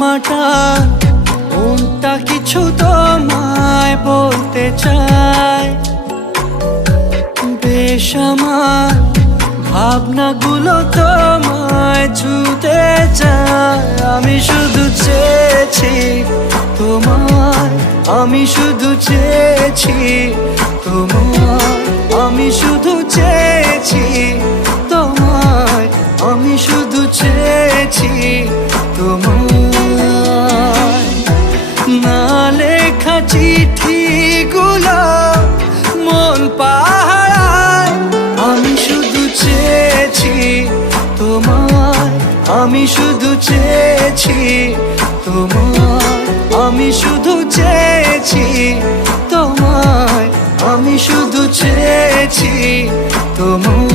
মাটা মনটা কিছু তোমায় বলতে চায়। বেশ আমার ভাবনাগুলো তোমায় ছুতে চায়। আমি শুধু চেয়েছি তোমায়, আমি শুধু চেয়েছি তোমায়, আমি শুধু চেয়েছি তোমায়, আমি শুধু চেয়েছি তোমায়। না লেখা চিঠিগুলো মন পাহারায়। আমি শুধু চেয়েছি তোমায়, আমি শুধু চেয়েছি তোমায়, আমি শুধু চেয়েছি তোমায়, আমি শুধু চেয়েছি তোমায়।